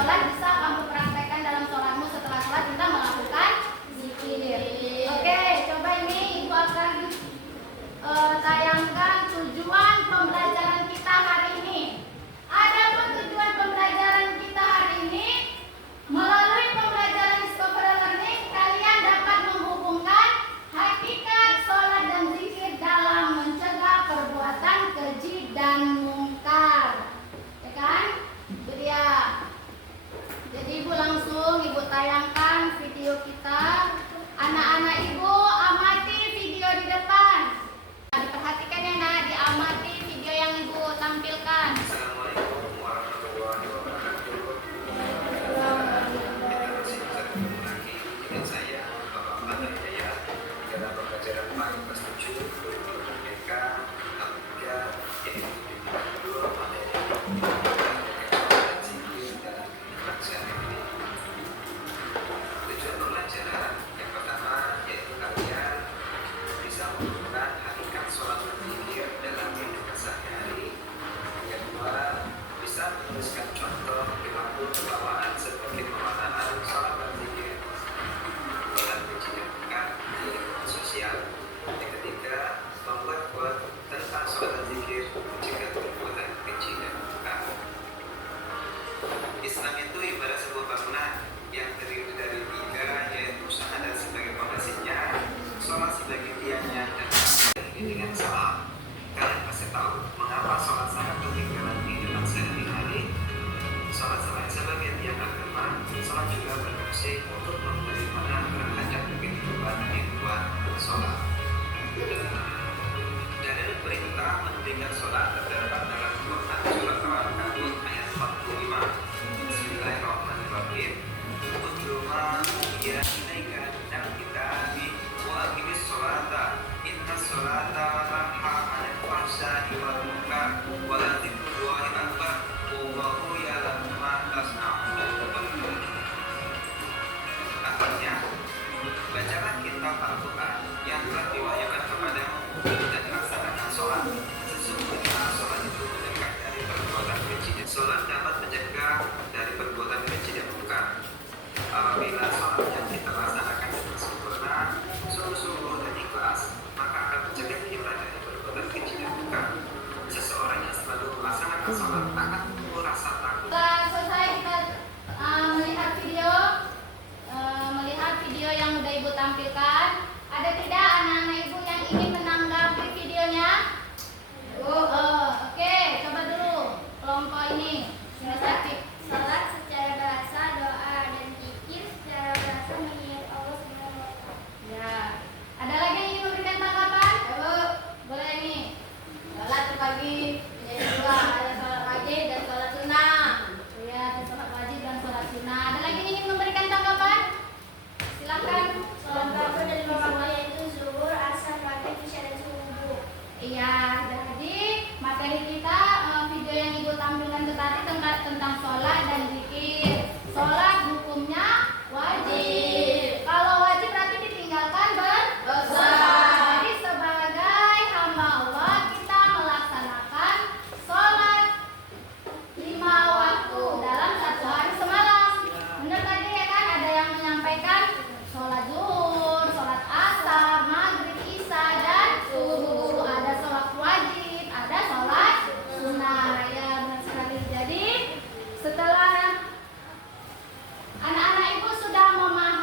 sholat bisa kamu praktekkan dalam sholatmu. Setelah sholat kita melakukan zikir. Oke, coba ini ibu akan tayangkan tujuan pembelajaran kita hari ini. Adapun tujuan pembelajaran kita hari ini, melalui pembelajaran Discovery Learning, kalian dapat menghubungkan hakikat sholat dan zikir dalam mencegah perbuatan keji dan mungkar. Ya kan? Itu dia. Jadi ibu langsung tayangkan video kita. Anak-anak ibu amati video di depan. Diperhatikan ya nak, diamati video yang ibu tampilkan. Assalamualaikum warahmatullahi wabarakatuh. Kita lagi dengan saya Bapak Ahmad Hidayat dalam pembelajaran kelas 7 BK Alhamdulillah yaitu dua materi dan zikir dalam kehidupan ini. Tujuan pembelajaran yang pertama yaitu kalian bisa menentukan hakikat sholat dan zikir dalam kehidupan sehari-hari. Yang kedua, bisa menuliskan contoh perilaku bawaan seperti pemaknaan sholat dan zikir dan mencidakkan di lingkungan sosial. Yang ketiga, membuat quote tentang sholat dan zikir mencegah perbuatan keji dan mungkar. Islam itu ibarat sebuah bangunan yang terdiri dari tiga, yaitu syahadat sebagai fondasinya, sholat sebagai tiangnya, dan dengan salam. Kalian pasti tahu mengapa sholat sangat penting dalam kehidupan sehari-hari. Sholat selain sebagai tiang agama, sholat juga berfungsi untuk memberi makna terhadap kehidupan di luar sholat. Dalil perintah mendirikan sholat terdapat dalam Quran surat Al-Ankabut ayat 45. Bismillahirrahmanirrahim. Utluha ya ilaika dan kita di wa aqimis sholata inna sholata tanha 'anil fahsya'i wal munkar wa la dzikrullahi akbar wallahu ya'lamu ma tasna'un. Artinya, bacalah kitab Al-Quran yang telah diwahyukan kepadamu dan laksanakan sholat. Sesungguhnya sholat itu mencegah dari perbuatan keji. Sholat dapat mencegah dari perbuatan keji dan mungkar. Apabila sholat yang kita laksanakan dengan sempurna, sungguh-sungguh dan ikhlas, maka akan mencegah kita dari perbuatan keji dan mungkar. Seseorang yang selalu melaksanakan sholat akan timbul rasa takut. Setelah selesai kita melihat video yang udah ibu tampilkan. Ada tidak anak-anak ibu yang ingin menanggapi videonya? Oke, coba dulu kelompok ini. Inisiatif. Salat secara bahasa, doa dan zikir secara bahasa mengingat Allah Subhanahu wa Ta'ala. Ya. Ada lagi yang ingin memberikan tanggapan? Boleh nih. Sholat terbagi menjadi dua, ada sholat wajib dan sholat sunnah. Ya, ada sholat wajib dan sholat sunnah. Ada lagi yang ingin memberikan tanggapan? Silakan. Sholat fardu dan lima yaitu zuhur, asar, maghrib, isya dan subuh. Iya, jadi materi kita video yang ibu tampilkan itu tadi tentang sholat dan zikir. Sholat hukumnya wajib. Kalau wajib berarti ditinggalkan berdosa. Jadi sebagai hamba Allah kita melaksanakan sholat 5 waktu dalam 1 hari semalam. Benar tadi ya kan, ada yang menyampaikan sholat zuhur, sholat asar, maghrib, isya dan subuh. Ada sholat wajib, ada sholat sunnah. Ya benar sekali. Jadi setelah anak-anak ibu sudah memahami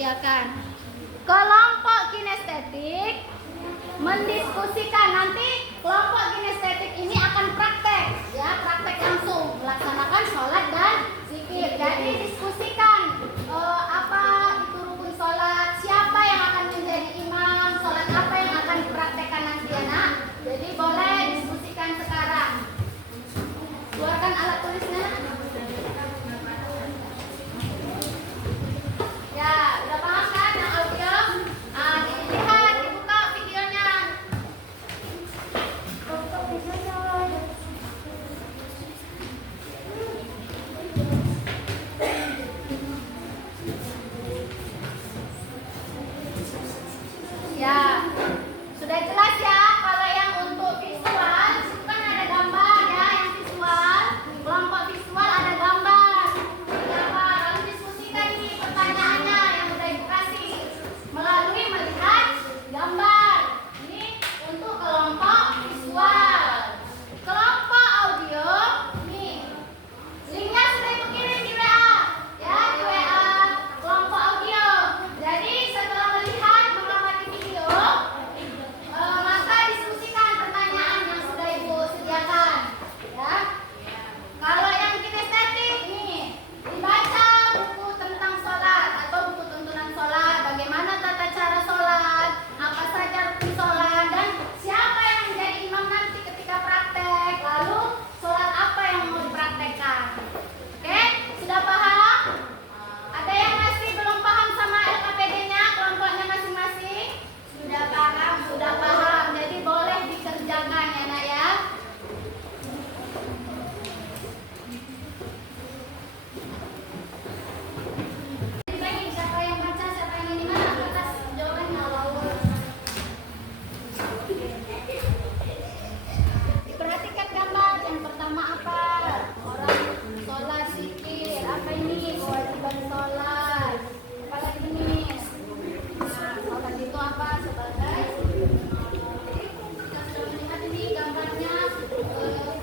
disediakan. Kelompok kinestetik mendiskusikan, nanti kelompok kinestetik ini akan praktek, ya, praktek langsung melaksanakan sholat dan zikir. Jadi diskusikan apa itu rukun sholat, siapa yang akan menjadi imam, sholat apa yang akan dipraktekkan nanti, anak. Jadi boleh diskusikan sekarang. Keluarkan alat tulisnya. Ya, udah paham kan yang audio? Dilihat, dibuka videonya. Ya, sudah jelas ya. Kalau yang untuk visual, itu kan ada gambar ya, yang visual. Kelompok visual ada gambar. Apa? Lalu diskusikan ini pertanyaannya yang udah ibu kasih melalui melihat gambar. Ini untuk kelompok visual. Kelompok audio, nih linknya sudah ibu kirim di WA, ya, di WA kelompok audio. Jadi setelah melihat mengamati video, maka diskusikan pertanyaan yang sudah ibu sediakan, ya. Kalau yang kinestetik nih, dibaca buku tentang sholat atau buku tuntunan sholat, bagaimana tata cara sholat, apa saja rukun sholat, dan siapa yang menjadi imam nanti ketika praktek, lalu sholat apa yang mau dipraktekkan. Oke, sudah paham? Ada yang masih belum paham sama LKPD-nya, kelompoknya masing-masing? Sudah paham? Sudah paham, jadi boleh dikerjakan ya nak ya. Bagi siapa yang baca, siapa yang ini mana atas jawabannya. Diperhatikan gambar. Yang pertama apa? Orang sholat zikir. Apa ini? Kewajiban sholat. Apalagi ini? Nah, sholat itu apa? Sebagai jadi kita sudah melihat ini gambarnya.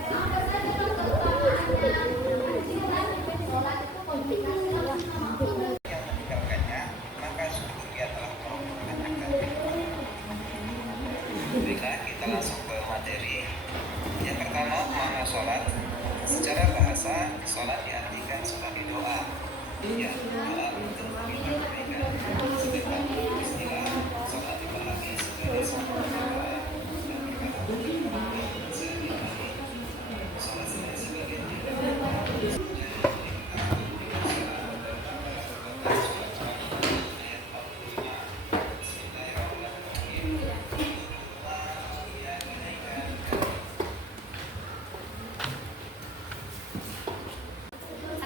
Apa saja dong keutamaannya? Sholat itu komunikasi Allah sama Allah. Yang meninggalkannya, maka sungguh dia telah merupakan akal. Baiklah, kita langsung ke materi. Yang pertama, makna sholat. Secara bahasa, sholat diartikan sebagai doa. Ya, doa untuk meminta kebaikan. Sedangkan istilah sholat dipahami sebagai sebuah doa dan perkataan sehari-hari. Sholat sebagai tindakan.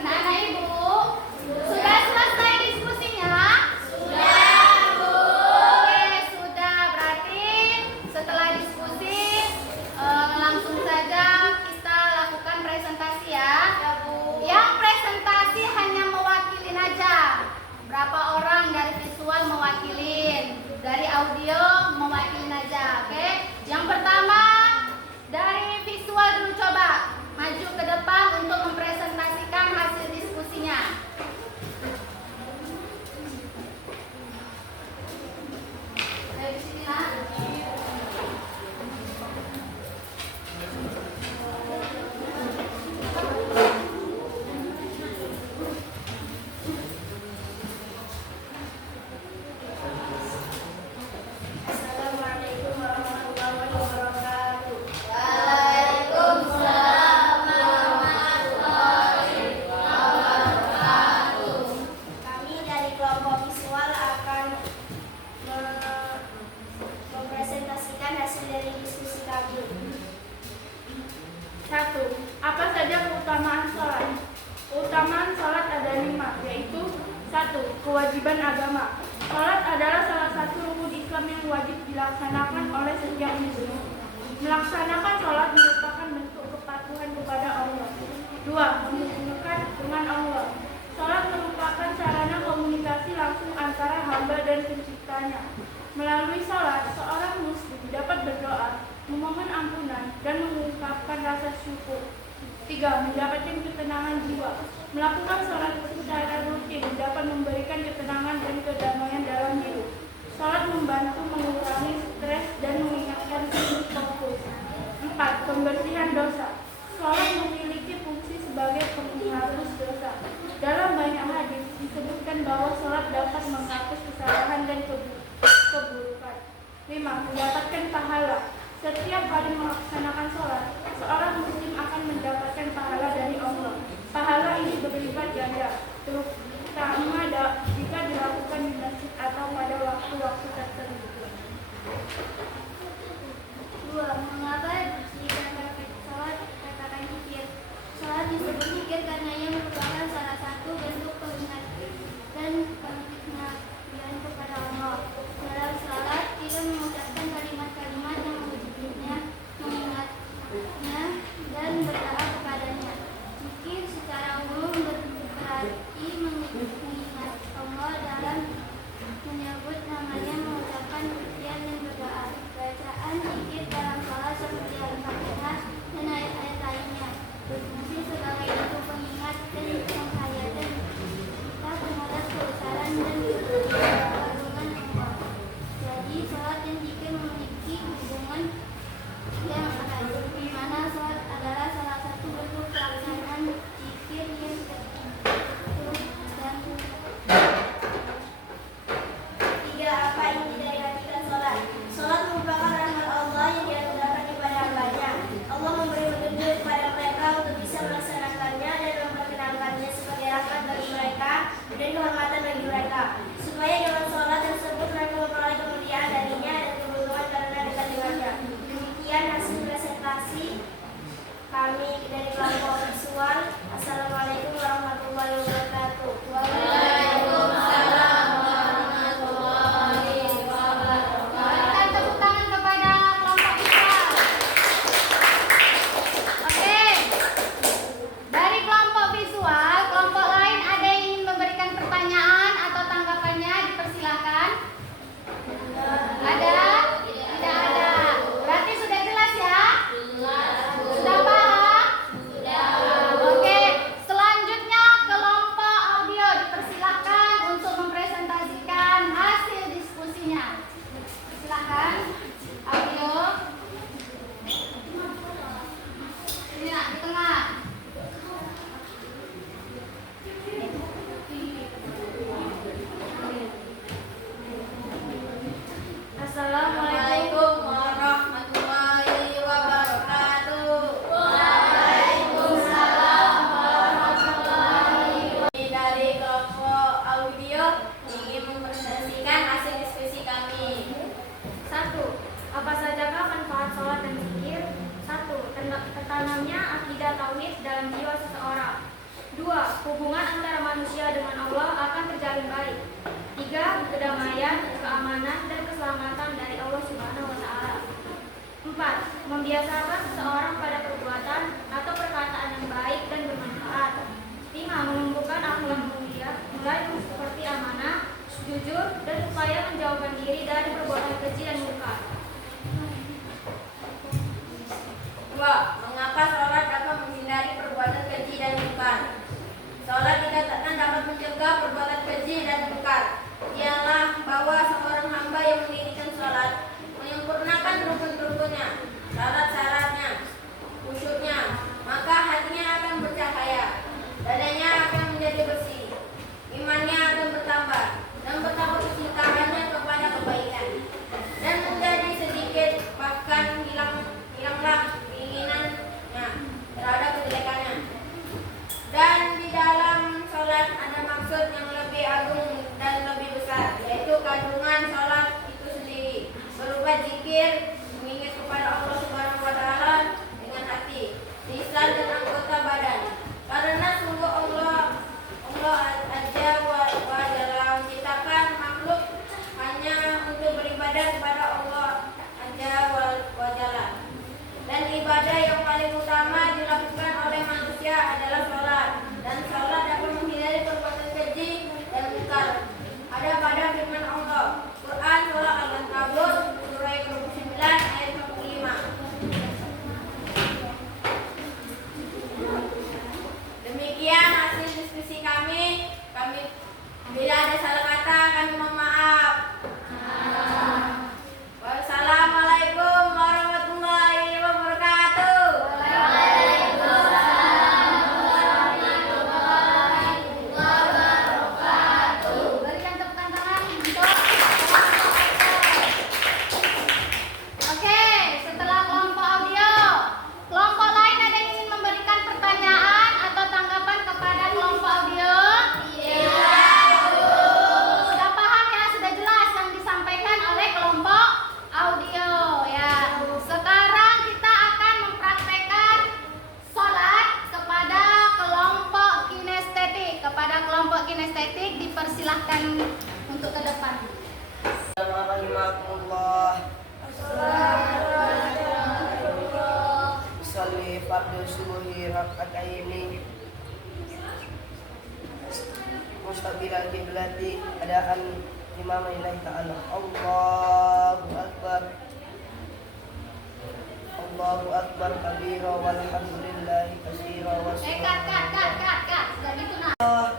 Anak-anak ibu, sudah selesai diskusinya? Sudah, Bu. Oke, sudah. Berarti setelah diskusi, langsung saja kita lakukan presentasi ya. Ya, Bu. Yang presentasi hanya mewakilin aja. Berapa orang dari visual mewakilin, dari audio mewakilin aja, oke? Yang pertama, dari visual dulu coba. Maju ke depan untuk mempresentasikan hasil diskusinya. Dari sini lah. Assalamualaikum warahmatullahi wabarakatuh. Waalaikumsalam warahmatullahi wabarakatuh. Kami dari kelompok visual akan mempresentasikan hasil dari diskusi kami. 1. Apa saja keutamaan sholat? Keutamaan sholat ada 5, yaitu 1. Kewajiban agama. Sholat adalah salah satu rukun Islam yang wajib dilaksanakan oleh setiap muslim. Melaksanakan sholat merupakan bentuk kepatuhan kepada Allah. 2. Menghubungkan dengan Allah. Sholat merupakan sarana komunikasi langsung antara hamba dan penciptanya. Melalui sholat, seorang muslim dapat berdoa, memohon ampunan, dan mengungkapkan rasa syukur. 3. Mendapatkan ketenangan jiwa. Melakukan sholat secara rutin dapat memberikan ketenangan dan kedamaian dalam hidup. Sholat membantu mengurangi stres dan mengingatkan diri fokus. 4. Pembersihan dosa. Sholat memiliki fungsi sebagai penghapus dosa. Dalam banyak hadis disebutkan bahwa sholat dapat menghapus kesalahan dan keburukan. 5. Mendapatkan pahala. Setiap kali melaksanakan sholat, seorang muslim akan mendapatkan pahala dari Allah. Pahala ini berlipat ganda, terutama jika dilakukan di masjid atau pada waktu-waktu tertentu. 2. Mengapa dikatakan sholat katakan zikir? Sholat disebut zikir karena ia merupakan salah satu bentuk pengingatan dan pengabdian kepada Allah. Dalam sholat kita mengucapkan kalimat-kalimat yang memujinya, mengingatnya, dan berdoa kepadanya. Zikir secara umum berarti mengingat Allah dalam menyebut namanya, mengucapkan pujian dan berdoa. Bacaan zikir dalam sholat seperti Al-Fatihah dan ayat-ayat lainnya berfungsi sebagai itu pengingat dan penghayatan kita terhadap kebesaran dan keagungan Allah. Jadi sholat dan zikir memiliki hubungan yang erat, di mana sholat adalah salah satu bentuk pelaksanaan zikir yang dan 3. Apa inti dari hakikat sholat? Sholat merupakan rahmat Allah yang dianugerahkan kepada hambanya. Allah memberi petunjuk kepada mereka untuk bisa melaksanakannya dan memperkenalkannya sebagai rahmat bagi mereka dan kehormatan bagi mereka, supaya dengan sholat tersebut mereka memperoleh kemuliaan darinya dan keberuntungan karena dekat dengannya. Demikian hasil presentasi kami dari kelompok visual. Assalamualaikum warahmatullahi wabarakatuh. Waalaikumsalam warahmatullahi wabarakatuh. Berikan tepuk tangan kepada kelompok visual. Oke. Dari kelompok visual, kelompok lain ada yang ingin memberikan pertanyaan atau tanggapannya, dipersilahkan. Ada? Tidak ada. Berarti sudah jelas ya? Sudah paham? Oke. Selanjutnya kelompok audio, dipersilahkan untuk mempresentasikan hasil diskusinya. Silakan audio. Ini nak di tengah. Assalamualaikum warahmatullahi wabarakatuh. Waalaikumsalam warahmatullahi wabarakatuh. Dari kelompok audio ingin mempresentasikan hasil diskusi kami. 1. Apa sajakah manfaat sholat dan zikir? 1. Tertanamnya akidah tauhid dalam jiwa seseorang. 2. Hubungan antara manusia dengan Allah akan terjalin baik. 3. Kedamaian, keamanan, dan keselamatan dari Allah Subhanahu wa Ta'ala. 4. Membiasakan seseorang pada perbuatan atau perkataan yang baik dan bermanfaat. 5. Menumbuhkan akhlak mulia, mulai seperti amanah, jujur, dan upaya menjauhkan diri dari perbuatan keji dan munkar. 2. Mengapa sholat dapat menghindari perbuatan keji dan munkar? Sholat dikatakan dapat mencegah perbuatan keji dan munkar. Ialah bahwa seorang hamba yang mendirikan sholat menyempurnakan rukun-rukunnya, syarat-syaratnya, khusyuknya, maka subuhi rak'ataini mustaqbilal qiblati adaan imam lillahi ta'ala. Allahu akbar. Allahu akbar kabira walhamdulillahi katsira wa Kat. Sudah gitu nah.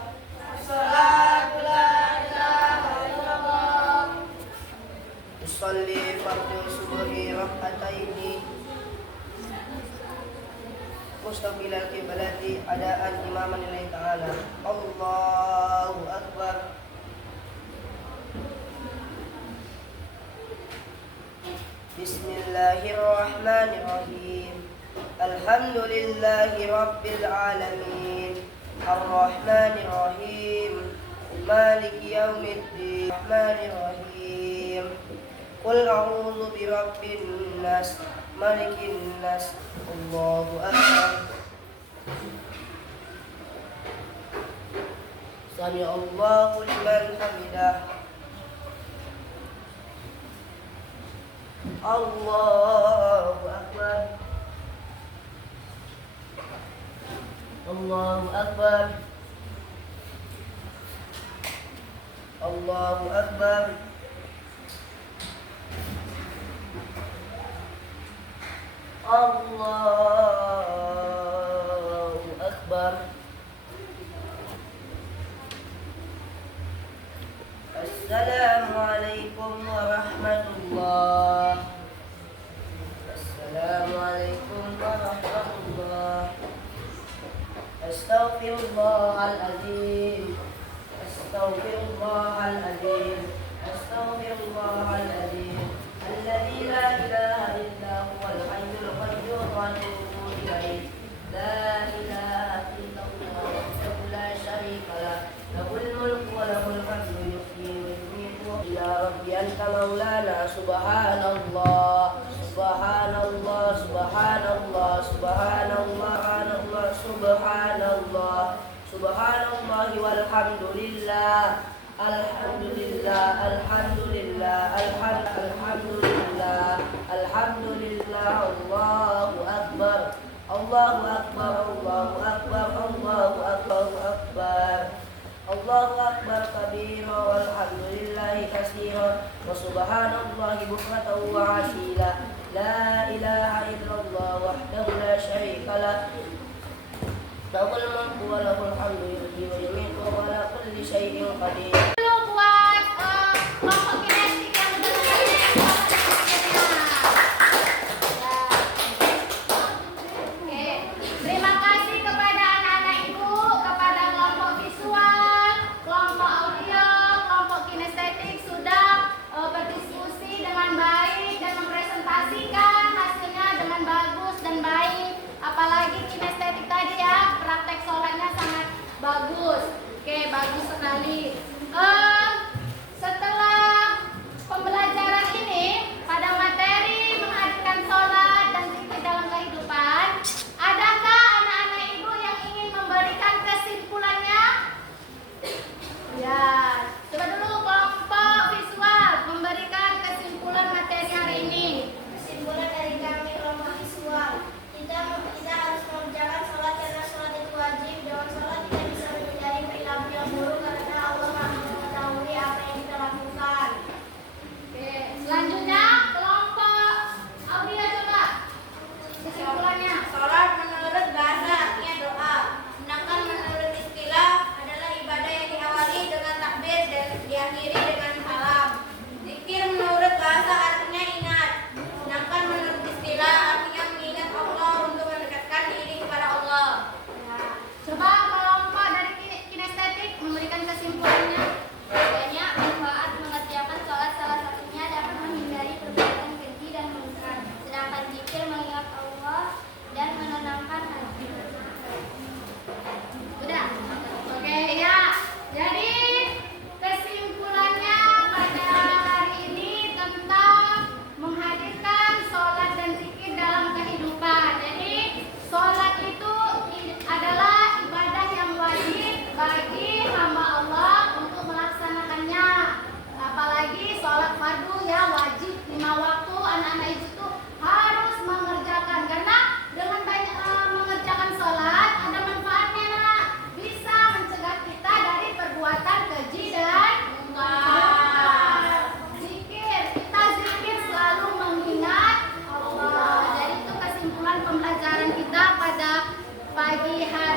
Salatu la ilaha illallah. Usolli fardhu subuhi rak'ataini mustaqbilal qiblati adaan imaman lillahi ta'ala. Allahu akbar. Bismillahirrahmanirrahim. Alhamdulillahi rabbil alamin. Ar-Rahmanirrahim. Maliki yaumiddin. Rahmanirrahim. Qul a'udzu birabbin nas, malikin nas. Allahu akbar. Sami Allahu liman hamidah. Allahu akbar. Allahu akbar. Allahu akbar. Allahu akbar. Assalamualaikum warahmatullah. Assalamualaikum warahmatullah. Astaghfirullahaladzim. Astaghfirullahaladzim. Astaghfirullahaladzim. Alladzi la ilaha illa huwal hayyul qayyum wa atubu ilaih. La ilaha illallah wahdahu la syarika lah. Lahul mulku wa lahul hamdu yuhyi wa yumiitu. Ya Rabbi anta maulana. Subhanallah. Subhanallah. Subhanallah. Subhanallah. Subhanallah. Subhanallah walhamdulillah. Alhamdulillah. Alhamdulillah. Alhamdulillah. Alhamdulillah. Allahu akbar. Allahu akbar. Allahu akbar. Allahu akbar. Allahu akbar kabira walhamdulillahi katsira wa subhanallahi bukratan wa asila. La ilaha illallah wahdahu la syarika lah. Lahul mulku wa lahul hamdu yuhyi wa yumiitu wa ala kulli syai'in qadir. Dulu buat kelompok kinetik yang udah Oke, terima kasih kepada anak-anak ibu, kepada kelompok visual, kelompok audio, kelompok kinestetik sudah berdiskusi dengan baik dan mempresentasikan hasilnya dengan bagus dan baik. Apalagi kinestetik tadi ya, praktek sholatnya sangat bagus. Oke, bagus sekali. pagi hari